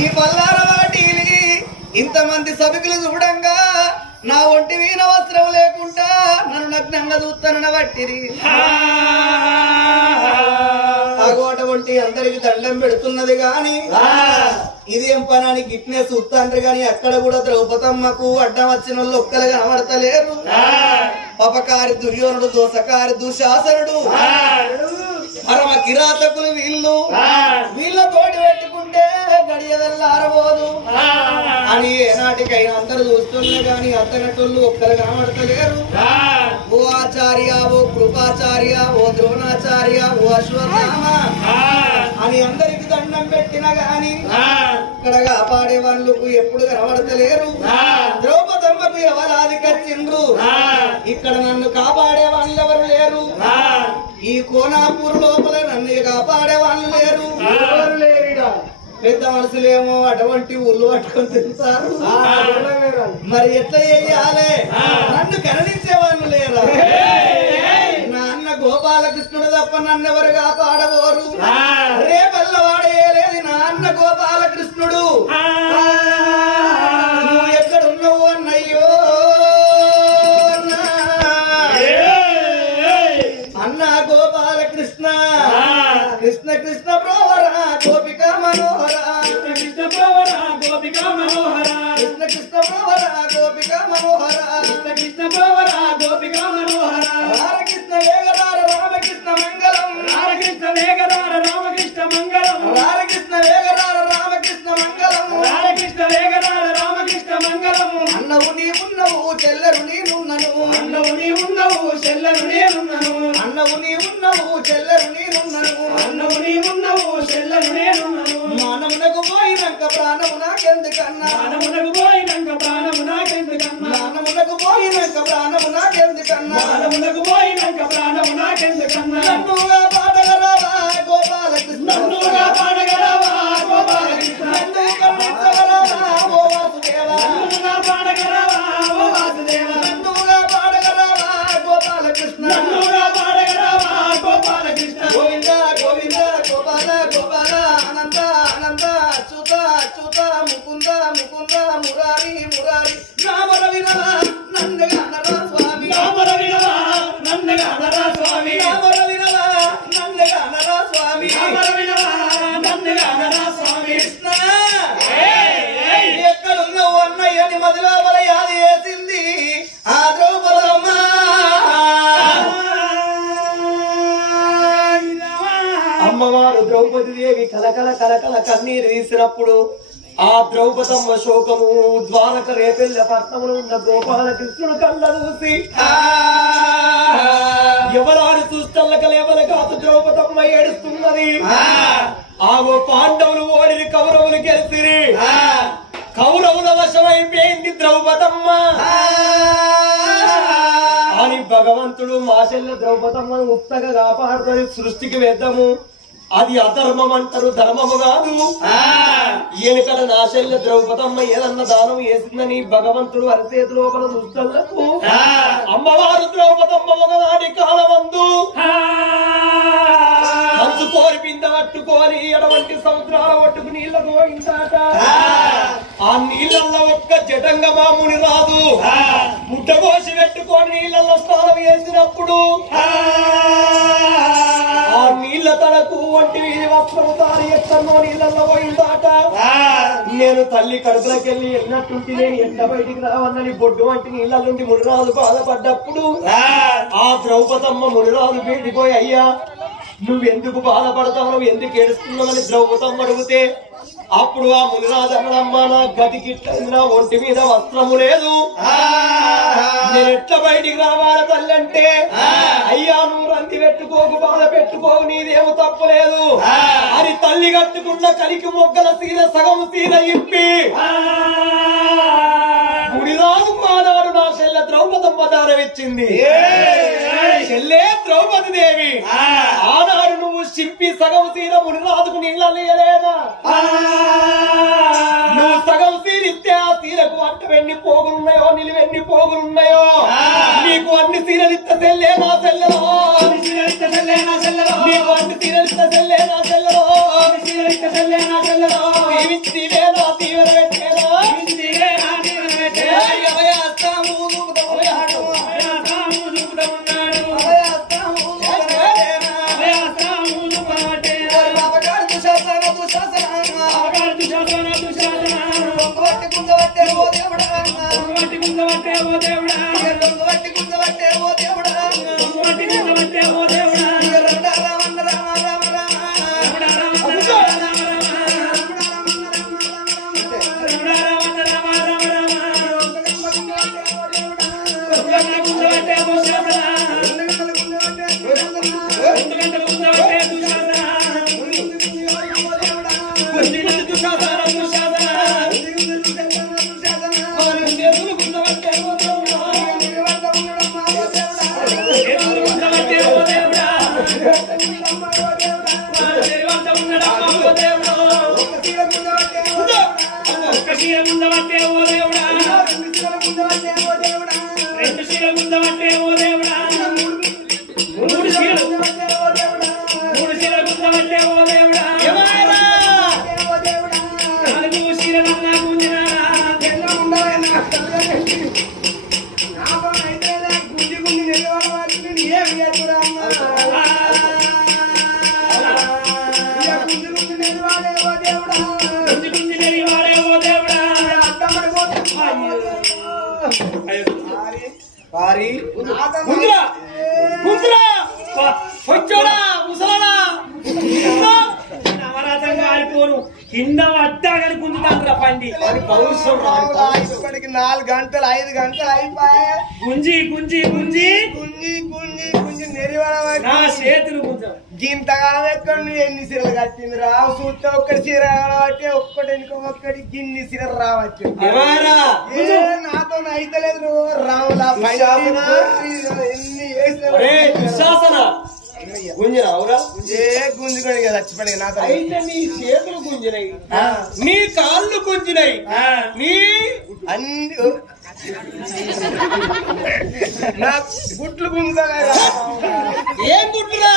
ఈ పల్లార వాటిని ఇంతమంది సభికులు చూడంగా నా ఒంటి వీణ వస్త్రం లేకుండా నన్ను నగ్నంగా చూస్తానన్న బట్టిరి అగోట ఒంటి అందరికి దండం పెడుతున్నది గాని ఇదేం పనానికి గిట్నే చూస్తాండ్రు గాని అక్కడ కూడా ద్రౌపదమ్మకు అడ్డం వచ్చిన వాళ్ళు ఒక్కలు కనబడతలేరు. పపకారి దుర్యోధనుడు, దోసకారి దుశాసనుడు, పరమ కిరాతకులు వీళ్ళతోటి పెట్టుకుంటే గడియదల్లారబోదు అని ఏనాటికైనా అందరు చూస్తున్నా గాని అత్తనట్టుళ్ళు ఒక్కరు కనబడతలేరు. ఓ ఆచార్య, ఓ కృపాచార్య, ఓ ద్రోణాచార్య, ఓ అశ్వత్థామ అని అందరికి దండం పెట్టినా గాని ఇక్కడ కాపాడే వాళ్ళు ఎప్పుడు కనబడతలేరు. ద్రౌపదమ్మకు ఎవరాది కచ్చిండ్రు, ఇక్కడ నన్ను కాపాడే వాళ్ళు ఎవరు లేరు. ఈ కోనాపూర్ లోపల నన్ను కాపాడే వాళ్ళు లేరు. పెద్ద మనుషులేమో అటువంటి ఊళ్ళు పట్టుకొని తిరుగుతారు. మరి ఎట్లా చేయాలి? నన్ను కరుణించే వాళ్ళు లేరా? నా అన్న గోపాలకృష్ణుడు తప్ప నన్ను ఎవరు కాపాడబోరు. రేపల్లవాడేయలేదు నా అన్న గోపాలకృష్ణుడు. నువ్వు ఎక్కడున్నావు అన్నయ్యో అన్న గోపాలకృష్ణ. కృష్ణ కృష్ణ ప్రోవరా గోపిక మనోహర, కృష్ణ ప్రోవరా గోపిక మనోహర, కృష్ణ కృష్ణ ప్రోవరా గోపిక మనోహర, కృష్ణ ప్రోవరా గోపిక మనోహర. రామకృష్ణ వేగరార రామకృష్ణ మంగళం, రామకృష్ణ వేగరార రామకృష్ణ మంగళం, రామకృష్ణ వేగరార రామకృష్ణ మంగళం, రామకృష్ణ వేగరార రామకృష్ణ మంగళం. అన్నవు నీ ఉన్నవు చెల్లరు నేనున్నను, అన్నవు నీ ఉన్నవు చెల్లరు నేనున్నను, అన్నవు నీ ఉన్నవు చెల్లరు నేనున్నను, అన్నవు నీ ఉన్నవు చెల్లరు నేనున్నను. మానవునకు పోయినాక ప్రాణము నాకెందుకన్నా, మానవునకు పోయినాక ప్రాణము నాకెందుకన్నా, మానవునకు పోయినాక ప్రాణము నాకెందుకన్నా, మానవునకు పోయినాక ప్రాణము నాకెందుకన్నా. నన్నుగా పాడగలవా గోపాలకృష్ణ, నన్నుగా పాడగలవా గోపాలకృష్ణ, నన్ను కరుణించగలవా ఓ వాసుదేవా, నన్నుగా పాడగలవా ఓ వాసుదేవా, నన్నుగా పాడగలవా గోపాలకృష్ణ, నన్నుగా పాడగలవా గోపాలకృష్ణ. గోవింద గోవింద గోపాల గోపాల అనంత అనంత అచ్యుత అచ్యుత ముకుంద ముకుంద మురారి మురారి. రామర వినవా నన్నగా నరా స్వామి, రామర వినవా నన్నగా నరా స్వామి, రామర వినవా నన్నగా నరా స్వామి, రామర వినవా నన్నగా నరా స్వామి. కృష్ణ ఎక్కడున్నావు అన్నయ్యని మదిలో యాది వేసింది ఆ ద్రౌపదమ్మ. అమ్మవారు ద్రౌపది దేవి కలకల కలకల కన్నీరు తీసినప్పుడు ఆ ద్రౌపదమ్మ శోకము ద్వారక రేపెల్ల పట్నంలో ఉన్న గోపాలకృష్ణుడు కళ్ళ చూసి ఎవరాడు చూస్తల్లకల ఎవరు కాదు ద్రౌపదమ్మ ఏడుస్తున్నది. ఆగో పాండవులు ఓడిని కౌరవులు గెలిచిరి, కౌరవుల వశమైపోయింది ద్రౌపదమ్మ అని భగవంతుడు మాశల్య ద్రౌపదమ్మను ముక్తగా కాపాడుతుంది. సృష్టికి వేద్దాము అది అధర్మం అంటారు, ధర్మము కాదు. ఎనకడ నాశల్య ద్రౌపదమ్మ ఏదన్నా దానం వేసిందని భగవంతుడు అరిచేతి లోపల చూస్తలకు అమ్మవారు ద్రౌపదమ్మ ఒకనాటి కాలమందు మంచు కోరి పింద పట్టుకొని ఎడవంటి సముద్రాల ఒట్టుకు నీళ్లకు పోయిందాట. ఆ నీళ్ళల్లో ఒక్క జటంగ మాముని రాదు ముట్టగోసి పెట్టుకొని నీళ్ళల్లో స్నానం చేసినప్పుడు ఆ నీళ్ల తనకు వంటి వీధి వస్త్రము తాను ఎక్కడో నీళ్ళల్లో పోయిందాట. నేను తల్లి కడుపులకెళ్ళి ఎన్నట్టుంటే నేను ఎండ బయటికి రావన్నని బొడ్డు వంటి నీళ్ళ నుండి మునిరాజు బాధపడ్డప్పుడు ఆ ద్రౌపదమ్మ మునిరాజు బయటిపోయి అయ్యా నువ్వెందుకు బాధపడతావు, నువ్వు ఎందుకు ఏడుస్తున్నావని ద్రౌపదమ్మ అడిగితే అప్పుడు ఆ మునిరాజు అన్నదమ్మ నా గతికిట్లయింది, నా ఒంటి మీద వస్త్రము లేదు, నేను ఎట్లా బయటికి రావాలి తల్లి అంటే అయ్యా నువ్వు రంది పెట్టుకోకు బాధ పెట్టుకోకు నీదేమో తప్పలేదు అని తల్లి కట్టుకున్న కలికి మొగ్గల సీర సగం సీర ఇప్పి మునిరాజు ఆనాడు నా చెల్లె ద్రౌపదమ్మ దారవిచ్చింది. చెల్లె ద్రౌపది దేవి ఆనాడు నువ్వు చింపి సగం సీర మునిరాజుకు నీళ్ళలేదా, నువ్వు సగం సీర ఇస్తే ఆ సీరకు అంట వెన్ని పోగులున్నాయో నిలువెన్ని పోగులున్నాయో నీకు అన్ని సీరలు ఇస్తే చెల్లే నా చెల్లెలో, నీకు అన్ని సీరలు ఇస్తే చెల్లే నా చెల్లెలో, ఇచ్చివేదో తీవ్ర పెట్టేదో అభయాస్తాము కింద అడ్డాగని గుంజుతాండ్రా పండి ఇప్పటికి 4 గంటలు 5 గంటలు అయిపోయా గుంజి గుంజి గుంజి గుంజి గుంజి గుంజి నెరివడ నా చేతులు గుంజం గింతకాలం ఎక్కడ నువ్వు ఎన్ని సిరలు కట్టింది రావు చూస్తే ఒక్కటి చీర కాబట్టి ఒక్కటి ఒక్కటి గిన్ని సిరలు రావచ్చు నాతో అయితలేదు నువ్వు రావులా ఎన్ని గుంజుకొని చచ్చిపోయి నాతో అయితే నీ చేతులు గుంజినాయి నీ కాళ్ళు గుంజినాయి నీ అన్ని నా గుట్లు గుంజుతా ఏం గుట్లురా